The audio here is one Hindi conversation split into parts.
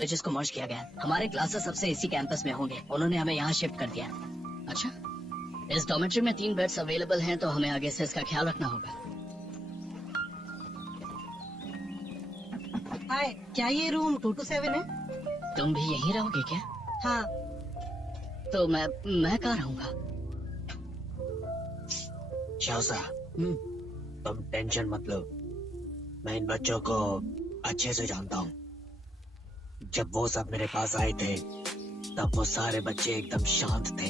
कॉलेजेस को मर्ज किया गया। हमारे क्लासेस सबसे इसी कैंपस में होंगे। उन्होंने हमें यहाँ शिफ्ट कर दिया। अच्छा, इस डॉर्मेट्री में 3 बेड्स अवेलेबल हैं, तो हमें आगे से इसका ख्याल रखना होगा। हाय, क्या ये रूम 227 है? तुम भी यहीं रहोगे क्या? हाँ। तो मैं कहाँ रहूंगा? शाहसा, तुम टेंशन मत लो। मैं इन बच्चों को अच्छे से जानता हूँ। जब वो सब मेरे पास आए थे तब वो सारे बच्चे एकदम शांत थे,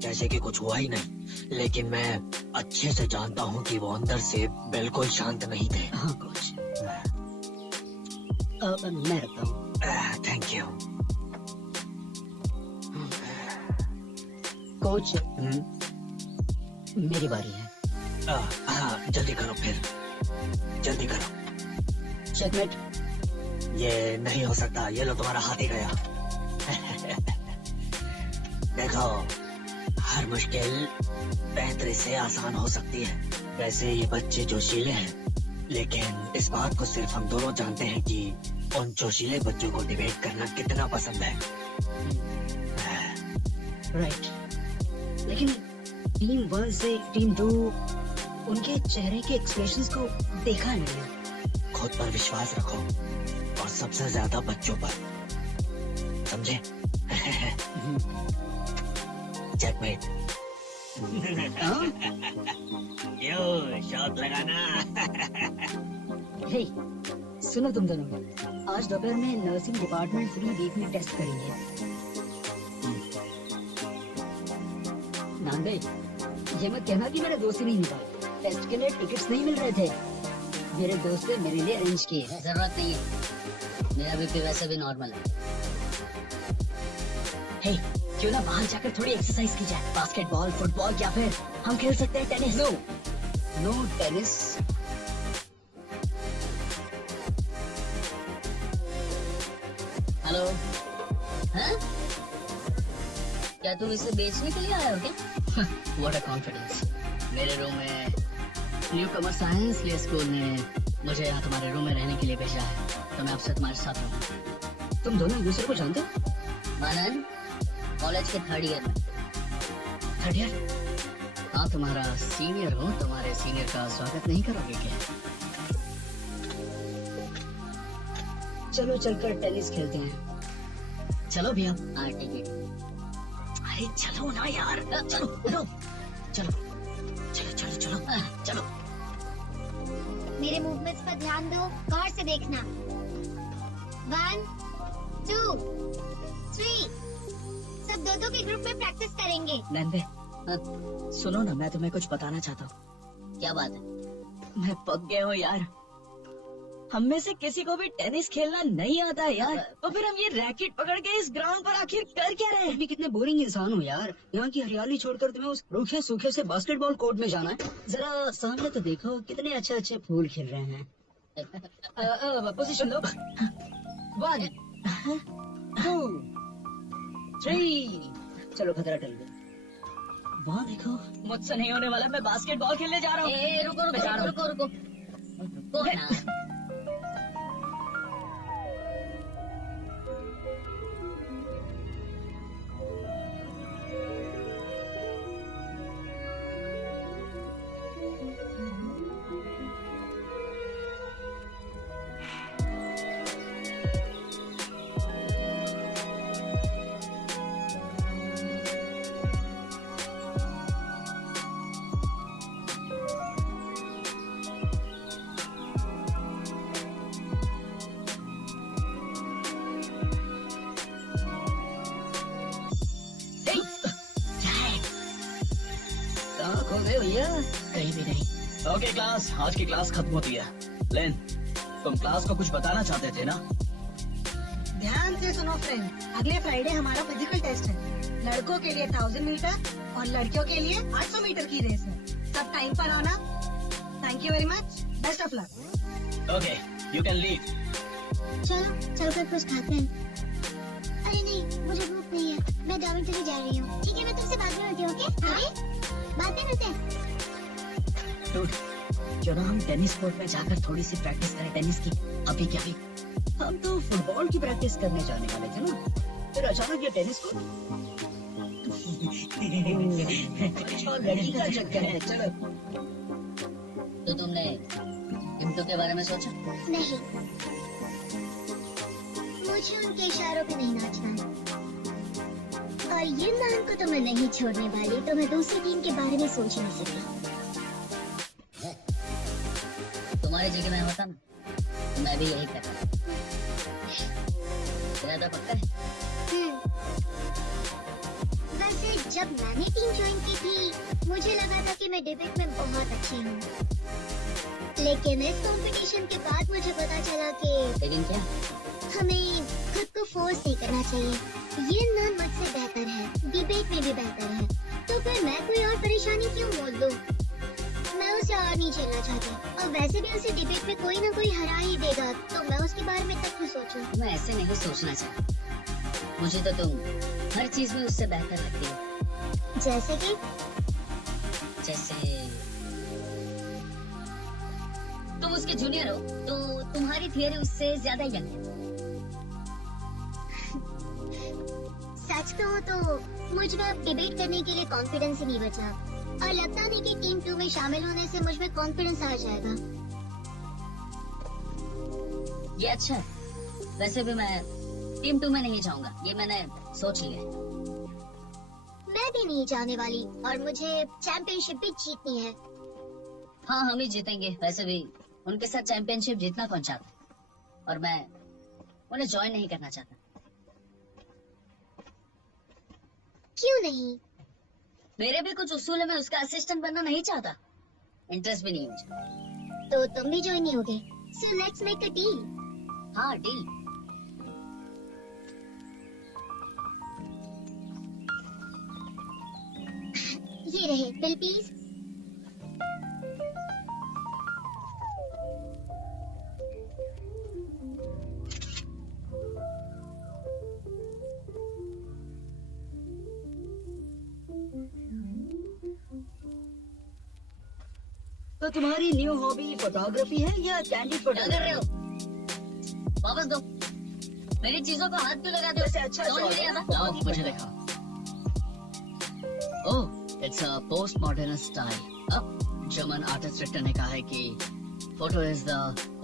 जैसे कि कुछ हुआ ही नहीं। लेकिन मैं अच्छे से जानता हूँ कि वो अंदर से बिल्कुल शांत नहीं थे। हाँ कोच, मैं रखता हूँ। Thank you coach. मेरी बारी है। हाँ, जल्दी करो, फिर जल्दी करो। चेकमेट। ये नहीं हो सकता। ये लो, तुम्हारा हाथ ही गया। देखो, हर मुश्किल बेहतरी से आसान हो सकती है। वैसे ये बच्चे जोशीले हैं, लेकिन इस बात को सिर्फ हम दोनों जानते हैं कि उन जोशीले बच्चों को डिबेट करना कितना पसंद है। राइट, लेकिन टीम 1 से टीम 2 उनके चेहरे के एक्सप्रेशंस को देखा नहीं है। खुद पर विश्वास रखो और सबसे ज्यादा बच्चों पर, समझे? चेकमेट। यो शॉट लगाना। हे, सुनो तुम दोनों, आज दोपहर में nursing department free weekly test करेंगे। नांदे, ये मत कहना कि मेरे दोस्त ही नहीं निभाए। टेस्ट के लिए टिकट्स नहीं मिल रहे थे। मेरे दोस्त ने मेरे लिए अरेंज किए। जरूरत नहीं है, मेरा बीपी वैसे भी नॉर्मल है। हे, क्यों ना बाहर जाकर थोड़ी एक्सरसाइज की जाए? बास्केटबॉल, फुटबॉल या फिर हम खेल सकते हैं टेनिस। No tennis. हेलो, हाँ? क्या तुम इसे बेचने के लिए आए हो क्या? What a confidence। मेरे रूम में न्यू कमर साइंस प्ले स्कूल ने मुझे यहाँ तुम्हारे रूम में रहने के लिए भेजा है, तो मैं आपसे तुम्हारे साथ रहूँगा। तुम दोनों एक दूसरे को जानते हो? मानन, कॉलेज के 3rd ईयर में। 3rd year? हाँ, तुम्हारा सीनियर हूँ। तुम्हारे सीनियर का स्वागत नहीं करोगे क्या? चलो चलकर टेनिस खेलते हैं। चलो भैया। हाँ ठीक है। अरे चलो ना यार, चलो चलो चलो चलो चलो चलो चलो। मेरे मूवमेंट्स पर ध्यान दो, गौर से देखना। 1 2 3। सब दो के ग्रुप में प्रैक्टिस करेंगे। नंदे, सुनो ना, मैं तुम्हें कुछ बताना चाहता हूँ। क्या बात है? मैं पक गया हूँ यार। हम में से किसी को भी टेनिस खेलना नहीं आता है यार, तो फिर हम ये रैकेट पकड़ के इस ग्राउंड पर आखिर कर क्या रहे हैं? भी कितने बोरिंग इंसान हो यार। यहाँ की हरियाली छोड़कर तुम्हें उस रूखे सूखे से बास्केटबॉल कोर्ट में जाना है? जरा सामने तो देखो, कितने अच्छे अच्छे फूल खिल रहे हैं। पोजीशन लो। 1 2 3। चलो खतरा टल गया। वहाँ देखो, मुझसे नहीं होने वाला। मैं बास्केटबॉल खेलने जा रहा हूँ। रुको रुको रुको रुको रुको ना। भैया कहीं भी नहीं। ओके क्लास, आज की क्लास खत्म होती है। लेन, तुम क्लास को कुछ बताना चाहते थे ना? ध्यान से सुनो फ्रेंड, अगले फ्राइडे हमारा फिजिकल टेस्ट है। लड़कों के लिए 1000 मीटर और लड़कियों के लिए 800 मीटर की रेस है। सब टाइम पर आना। Thank you very much. Best of luck. Okay, you can leave. चलो चलकर कुछ खाते हैं। अरे नहीं, मुझे भूख नहीं है। मैं डॉर्मेटरी जा रही हूँ। ठीक है, मैं तुमसे बाद में मिलती हूँ। ओके? हाँ? बातें करते हैं। क्यों ना हम टेनिस कोर्ट में जाकर थोड़ी सी प्रैक्टिस करें टेनिस की, अभी क्या भी। हम तो फुटबॉल की प्रैक्टिस करने जाने वाले थे ना, फिर अचानक ये टेनिस को और लड़की का चक्कर है। चलो। तो तुमने टिंटू के बारे में सोचा? नहीं, मुझे उनके इशारों पे नहीं नाचना है। और यूनान को तो मैं नहीं छोड़ने वाली, तो मैं दूसरी टीम के बारे में सोच नहीं सकती। तुम्हारी जगह मैं होता ना, मैं भी यही करता। इरादा पक्का है? वैसे जब मैंने टीम ज्वाइन की थी, मुझे लगा था कि मैं डिबेट में बहुत अच्छी हूँ, लेकिन इस कंपटीशन के बाद मुझे पता चला कि लेकिन क्या? हमें खुद को फोर्स नहीं करना चाहिए। ये नॉन मुझसे बेहतर है, डिबेट में भी बेहतर है, तो फिर मैं कोई और परेशानी क्यों मोल दूं? मैं उसे और नहीं झेलना चाहती, और वैसे भी उसे डिबेट में कोई ना कोई हरा ही देगा, तो मैं उसके बारे में तक क्यों सोचूं? मैं ऐसे नहीं सोचना चाहती। मुझे तो तुम हर चीज में उससे बेहतर लगती हो। जैसे कि जैसे तुम उसके जूनियर हो, तो तुम्हारी थियरी उससे ज्यादा यंग है। सच कहूँ तो मुझ में अब डिबेट करने के लिए कॉन्फिडेंस ही नहीं बचा, और लगता नहीं कि टीम 2 में शामिल होने से मुझ में कॉन्फिडेंस आ जाएगा। ये अच्छा है। वैसे भी मैं टीम 2 में नहीं जाऊंगा, ये मैंने सोच लिया है। मैं भी नहीं जाने वाली, और मुझे चैंपियनशिप भी जीतनी है। हाँ, हम ही जीतेंगे। वैसे भी उनके साथ चैंपियनशिप जीतना कौन चाहता है, और मैं उन्हें ज्वाइन नहीं करना चाहता। क्यों नहीं? मेरे भी कुछ उसूल है, मैं उसका असिस्टेंट बनना नहीं चाहता। इंटरेस्ट भी नहीं है मुझे। तो तुम भी ज्वाइन नहीं होगे? So let's make a deal. हाँ, डील। ये रहे बिल प्लीज। तो तुम्हारी न्यू हॉबी फोटोग्राफी है या कैंडी क्या कर रहे हो? फोटोग्राफी? वापस दो। मेरी चीजों को हाथ क्यों लगाते हो? वैसे अच्छा समझ नहीं आता। लाओ, मुझे दिखाओ। Oh, it's a post modern style. अब जर्मन आर्टिस्ट रिक्टर ने कहा है कि photo is the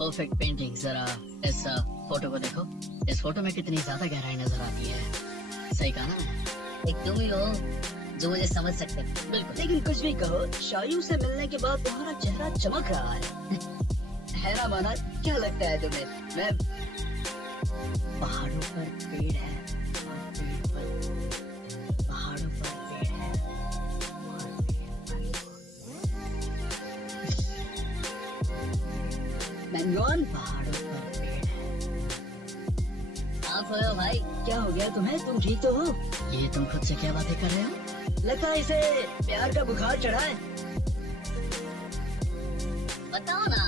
perfect painting. जरा इस फोटो को देखो। इस फोटो में कितनी ज्यादा गहराई नजर आती है। सही कहा ना? एक तुम ही हो जो मुझे समझ सकते हैं। बिल्कुल। लेकिन कुछ भी कहो, शायू से मिलने के बाद तुम्हारा चेहरा चमक रहा है। है ना माना? क्या लगता है तुम्हें? मैं पहाड़ों पर पेड़ है, और पेड़ पर पहाड़ों पर पेड़ है, और पेड़ पर मैंगोन पहाड़ों पर पेड़ है। आप हो भाई? क्या हो गया तुम्हें? तुम ठीक तो हो? ये तुम खुद से क्या बातें कर रहे हो? लगता है इसे प्यार का बुखार चढ़ा है। बताओ ना।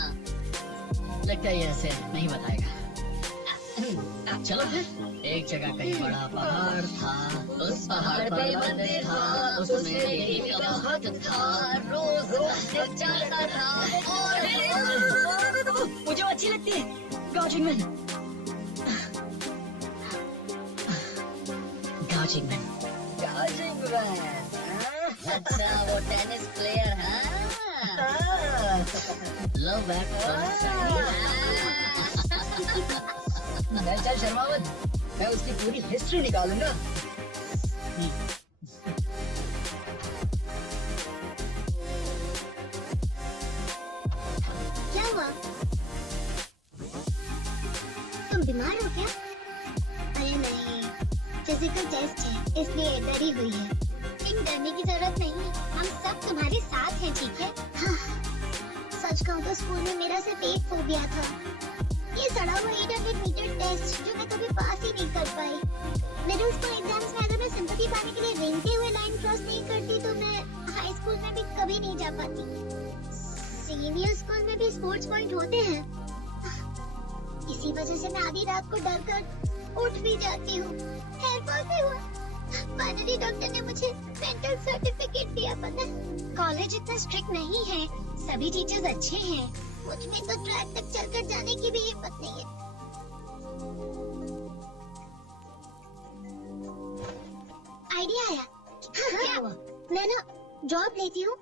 लगता है ये ऐसे नहीं बताएगा। चलो फिर। एक जगह कहीं बड़ा पहाड़ था, उस पहाड़ पे मंदिर था, उसमें देवी का भक्त था, रोज रोज चलता था, और मुझे अच्छी लगती है गार्जिंग मैन। गार्जिंग मैन। गार्जिंग मैन। अच्छा, वो टेनिस प्लेयर है। लव एट फर्स्ट मैं चल शर्मावत, मैं उसकी पूरी हिस्ट्री निकालूंगा। क्या हुआ? तुम बीमार हो क्या? अरे नहीं, फिजिकल टेस्ट है, इसलिए डरी हुई है। लेकिन डरने की जरूरत नहीं है, हम सब तुम्हारे साथ हैं, ठीक है? हाँ, सच कहूँ तो स्कूल में मेरा सिर्फ एक फोबिया था, ये सड़ा हुआ 800 मीटर टेस्ट, जो मैं कभी पास ही नहीं कर पाई। मिडिल स्कूल एग्जाम्स में अगर मैं सिंपैथी पाने के लिए रेंगते हुए लाइन क्रॉस नहीं करती, तो मैं हाई स्कूल में भी कभी नहीं जा पाती। सीनियर स्कूल में भी स्पोर्ट्स पॉइंट होते हैं, इसी वजह से मैं आधी रात को डर कर उठ भी जाती हूँ। हेयर फॉल भी हुआ। फाइनली डॉक्टर ने मुझे मेंटल सर्टिफिकेट दिया। पता कॉलेज इतना स्ट्रिक्ट नहीं है, सभी टीचर्स अच्छे हैं, मुझ में तो ट्रैक तक चलकर जाने की भी हिम्मत नहीं है। आया। क्या हुआ? मैं ना ड्रॉप लेती हूँ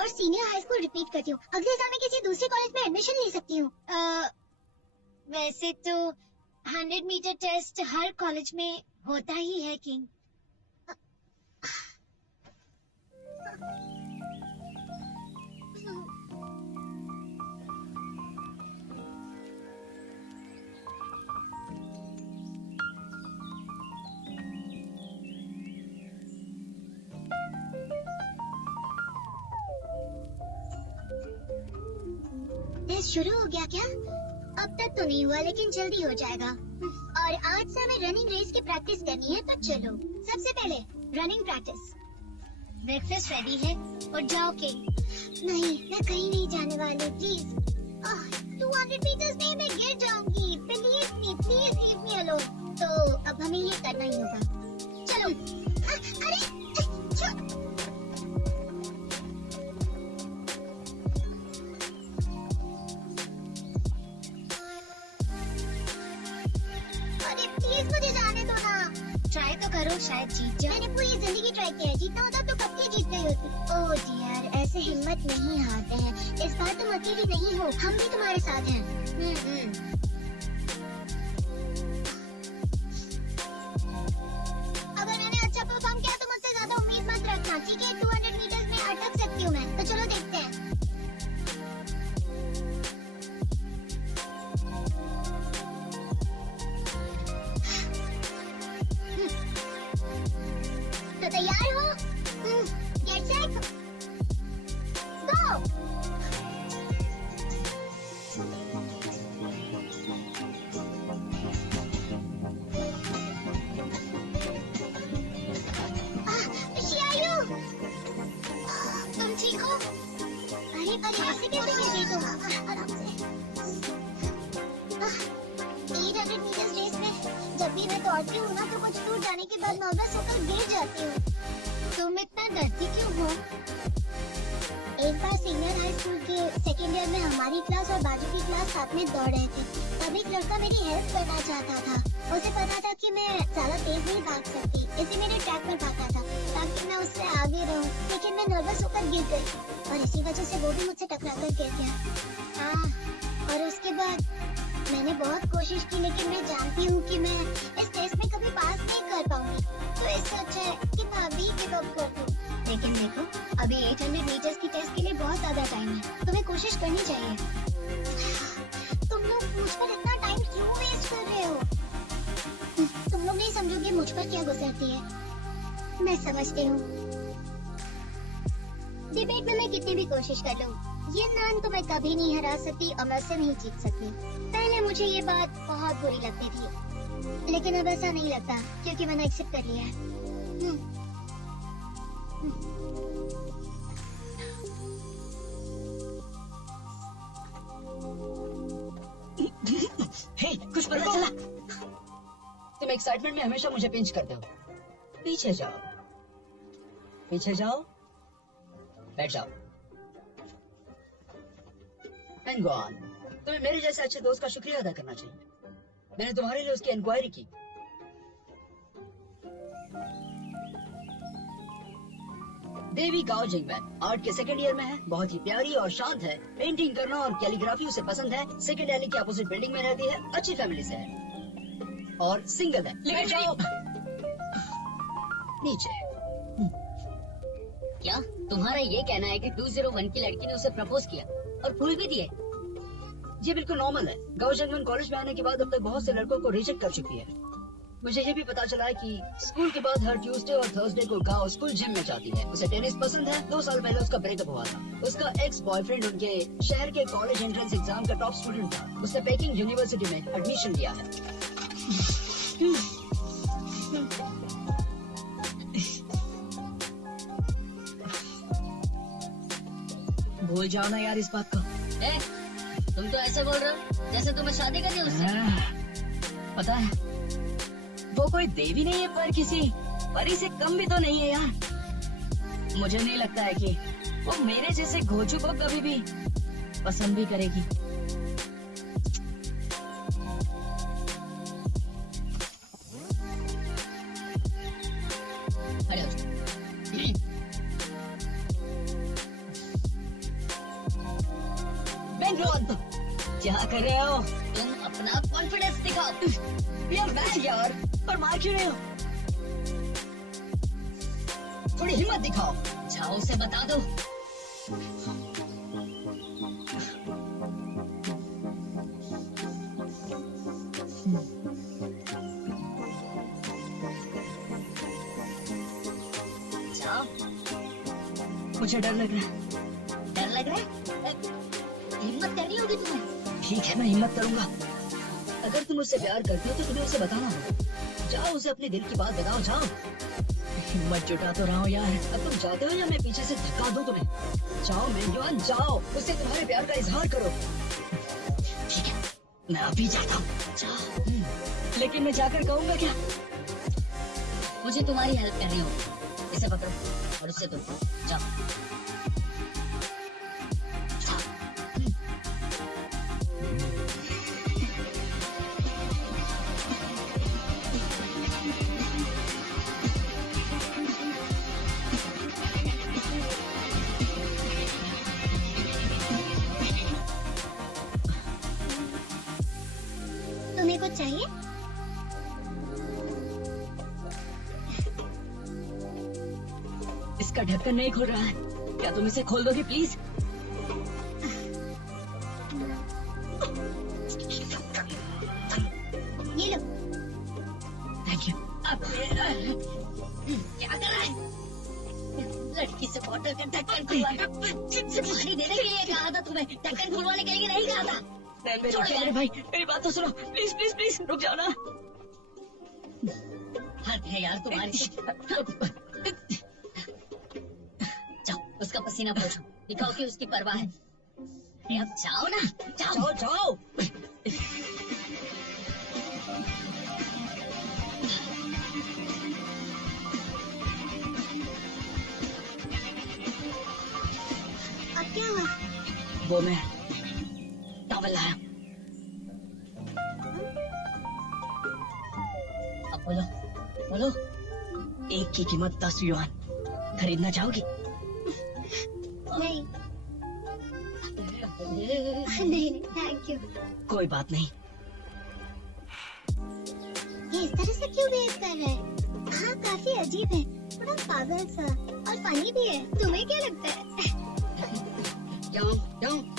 और सीनियर हाई स्कूल रिपीट करती हूँ। अगले साल मैं किसी दूसरे कॉलेज में एडमिशन ले सकती हूँ। वैसे तो 100 मीटर टेस्ट हर कॉलेज में होता ही है किंग। टेस्ट शुरू हो गया क्या? अब तक तो नहीं हुआ लेकिन जल्दी हो जाएगा। और आज से हमें रनिंग रेस की प्रैक्टिस करनी है, तो चलो सबसे पहले रनिंग प्रैक्टिस। ब्रेकफास्ट रेडी है और जाओ के। नहीं, मैं कहीं नहीं जाने वाली, प्लीज। 200 मीटर्स में मैं गिर जाऊंगी, प्लीज लीव मी अलोन। तो अब हमें ये करना ही होगा। चलो। अरे मुझे जाने दो ना। ट्राई तो करो, शायद जीत जाओ। मैंने पूरी जिंदगी ट्राई किया है, जीतना होता तो कब की जीत गई होती। ओह डियर, ऐसे हिम्मत नहीं हारते हैं। इस बार तुम अकेली नहीं हो, हम भी तुम्हारे साथ हैं। अगर मैंने अच्छा परफॉर्म किया तो मुझसे ज्यादा उम्मीद मत रखना, ठीक है? 200 मीटर्स में अटक सकती हूँ मैं, तो चलो देखते हैं। तो तैयार हो? Get set go. तुम ठीक हो? अरे ऐसे कैसे गिर गई तुम? आराम से। 800 मीटर्स रेस में जब भी मैं दौड़ती हूँ ना, तो कुछ दूर जाने के बाद नर्वस होकर गिर जाती हूँ। तुम इतना डरती क्यों हो? एक बार सीनियर हाई स्कूल के सेकेंड ईयर में हमारी क्लास और बाजू की क्लास साथ में दौड़ रहे थे। तब एक लड़का मेरी हेल्प करना चाहता था। उसे पता था कि मैं ज्यादा तेज नहीं भाग सकती, इसी मेरे ट्रैक पर भागा था ताकि मैं उससे आगे रहूं। लेकिन मैं नर्वस होकर गिर गई और इसी वजह से वो भी मुझसे टकरा कर गिर गया। और उसके बाद मैंने बहुत कोशिश की, लेकिन मैं जानती हूँ कि मैं इस टेस्ट में कभी पास नहीं कर पाऊंगी। तो इससे अच्छा है कि मैं अभी गिव अप कर दूं। लेकिन देखो, अभी 800 मीटर्स की टेस्ट के लिए बहुत ज्यादा टाइम है, तुम्हें कोशिश करनी चाहिए। तुम लोग मुझ पर इतना टाइम क्यों वेस्ट कर रहे हो? तुम लोग नहीं समझोगे मुझ पर क्या गुजरती है। मैं समझती हूँ। डिबेट में मैं कितनी भी कोशिश कर लूँ, ये नान तो मैं कभी नहीं हरा सकती और मैं उससे नहीं जीत सकती। पहले मुझे ये बात बहुत बुरी लगती थी, लेकिन अब ऐसा नहीं लगता क्योंकि मैंने एक्सेप्ट कर लिया है। हे, कुछ पता चला? तुम एक्साइटमेंट में हमेशा मुझे पिंच करते हो। पीछे जाओ, पीछे जाओ, बैठ जाओ। And go on. तुम्हें मेरे जैसे अच्छे दोस्त का शुक्रिया अदा करना चाहिए। मैंने तुम्हारे लिए उसकी इंक्वायरी की। देवी गाओ जिंगमैन आर्ट के सेकंड ईयर में है, बहुत ही प्यारी और शांत है। पेंटिंग करना और कैलीग्राफी उसे पसंद है। सेकंड एली की अपोजिट बिल्डिंग में रहती है, अच्छी फैमिली से है और सिंगल है। लेकिन जाओ नीचे। क्या तुम्हारा ये कहना है कि 201 की लड़की ने उसे प्रपोज किया और फूल भी दिए? ये बिल्कुल नॉर्मल है। गाओ जिंगमैन कॉलेज में आने के बाद अब तक बहुत से लड़कों को रिजेक्ट कर चुकी है। मुझे ये भी पता चला है कि स्कूल के बाद हर ट्यूसडे और थर्सडे को गाओ स्कूल जिम में जाती है। उसे टेनिस पसंद है। 2 साल पहले उसका ब्रेकअप हुआ था। उसका एक्स बॉयफ्रेंड उनके शहर के कॉलेज एंट्रेंस एग्जाम का टॉप स्टूडेंट था। उसने पेकिंग यूनिवर्सिटी में एडमिशन लिया है। भूल जाओ ना यार इस बात को। तुम तो ऐसे बोल रहे हो जैसे तुम्हें शादी करनी है उससे। पता है वो कोई देवी नहीं है, पर किसी परी से कम भी तो नहीं है यार। मुझे नहीं लगता है कि वो मेरे जैसे घोचू को कभी भी पसंद भी करेगी। खड़े हो जाओ। क्या कर रहे हो? तुम अपना कॉन्फिडेंस दिखाओ। यार बैठ यार, पर मार क्यों रहे हो? थोड़ी हिम्मत दिखाओ। जाओ उसे बता दो। जाओ। मुझे डर लग रहा है। डर लग रहा है? हिम्मत करनी होगी तुम्हें। ठीक है, मैं हिम्मत करूंगा। अगर तुम उससे प्यार करते हो तो तुम्हें उसे बताना होगा। जाओ, उसे अपने दिल की बात बताओ, जाओ। हिम्मत जुटा तो रहा हूँ यार। अब तुम जाते हो या मैं पीछे से धक्का दूं तुम्हें? जाओ मेजबान, जाओ, उससे तुम्हारे प्यार का इजहार करो। ठीक है, मैं अभी जाता हूँ। जाओ। लेकिन मैं जाकर कहूंगा क्या? मुझे तुम्हारी हेल्प करनी होगी। इसे पकड़ो और उससे तुम जाओ। तुम्हें कुछ चाहिए? इसका ढक्कन नहीं खुल रहा है, क्या तुम इसे खोल दोगे प्लीज? ये लो। Thank you. क्या कर रहा है? लड़की से बॉटल का ढक्कन खुलवा पानी देने के लिए कहा था तुम्हें, ढक्कन खुलवाने के लिए नहीं कहा था। मेरे भाई, मेरी बात तो सुनो, प्लीज प्लीज प्लीज रुक जाओ ना। हद है यार तुम्हारी। जाओ उसका पसीना पोंछो, दिखाओ कि उसकी परवाह है। अरे अब जाओ ना, जाओ। जाओ जाओ। अब क्या हुआ? वो मैं टॉवल लाया। अब बोलो बोलो। एक की कीमत 10 युआन। खरीदना चाहोगी? नहीं नहीं, थैंक यू। कोई बात नहीं। ये इस तरह से क्यों बिहेव कर रहा है? हाँ, काफी अजीब है, थोड़ा पागल सा और फनी भी है। तुम्हें क्या लगता है? क्यों?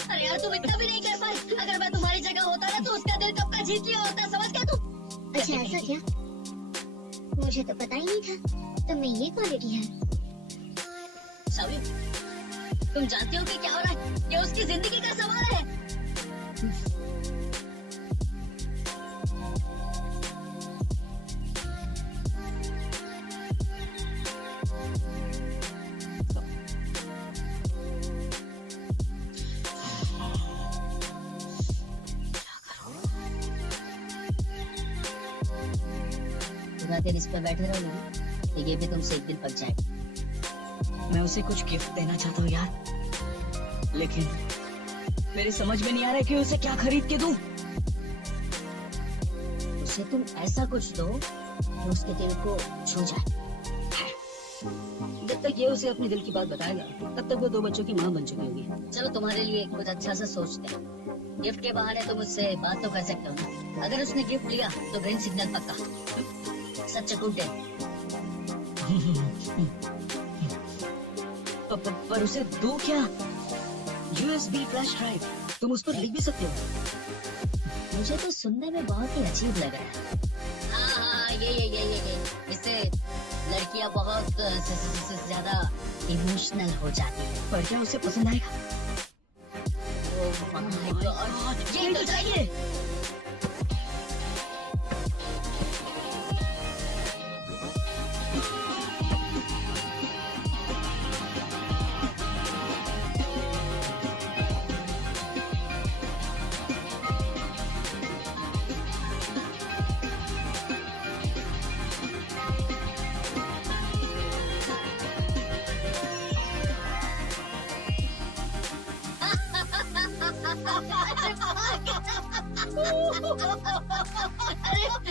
अरे यार तुम इतना भी नहीं कर पाई। अगर मैं तुम्हारी जगह होता ना तो उसका दिल कब का जीत लिया होता, समझ गया तुम? अच्छा ऐसा क्या? मुझे तो पता ही नहीं था तुम में ये क्वालिटी है। सभी तुम जानती हो कि क्या हो रहा है? ये उसकी जिंदगी का सवाल है। पूरा दिन इस पे बैठे रहोगे तो ये भी तुमसे एक दिन पक जाएगा। मैं उसे कुछ गिफ्ट देना चाहता हूँ यार, लेकिन मेरे समझ में नहीं आ रहा है कि उसे क्या खरीद के दूं। उसे तुम ऐसा कुछ दो जो उसके दिल को छू जाए। जब तक ये उसे अपने दिल की बात बताएगा तब तक वो 2 बच्चों की माँ बन चुकी होगी। चलो तुम्हारे लिए कुछ अच्छा सा सोचते हैं। गिफ्ट के बहाने तुम उससे बात तो कर सकते हो ना। अगर उसने गिफ्ट लिया तो ग्रीन सिग्नल पक्का। Such good day. पर उसे दो क्या? USB फ्लैश ड्राइव, तुम उस पर लिख भी सकते हो। मुझे तो सुनने में बहुत ही अजीब लग रहा है। हाँ, ये इससे लड़कियां बहुत ज्यादा इमोशनल हो जाती है। पर क्या उसे पसंद आएगा? ओह माय गॉड, ये तो चाहिए।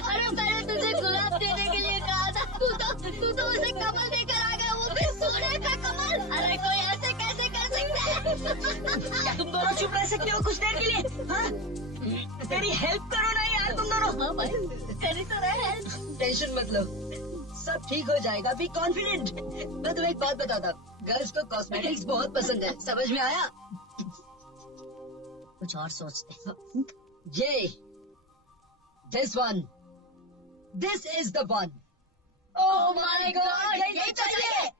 अरे मैंने तुझे गुलाब देने के लिए कहा था, तू तो उसे कमल देकर आ गया, वो भी सोने का कमल। अरे कोई ऐसे कैसे कर सकता है? क्या तुम दोनों चुप रह सकते हो कुछ देर के लिए? हाँ? मेरी हेल्प करो ना यार तुम दोनों। हाँ भाई, कर तो रहा है। टेंशन मत लो, सब ठीक हो जाएगा, बी कॉन्फिडेंट। मैं तुम्हें एक बात बताता हूँ, गर्ल्स को कॉस्मेटिक्स बहुत पसंद है, समझ में आया? कुछ और सोचते। ये this one, this is the one. Oh my God, यही चाहिए।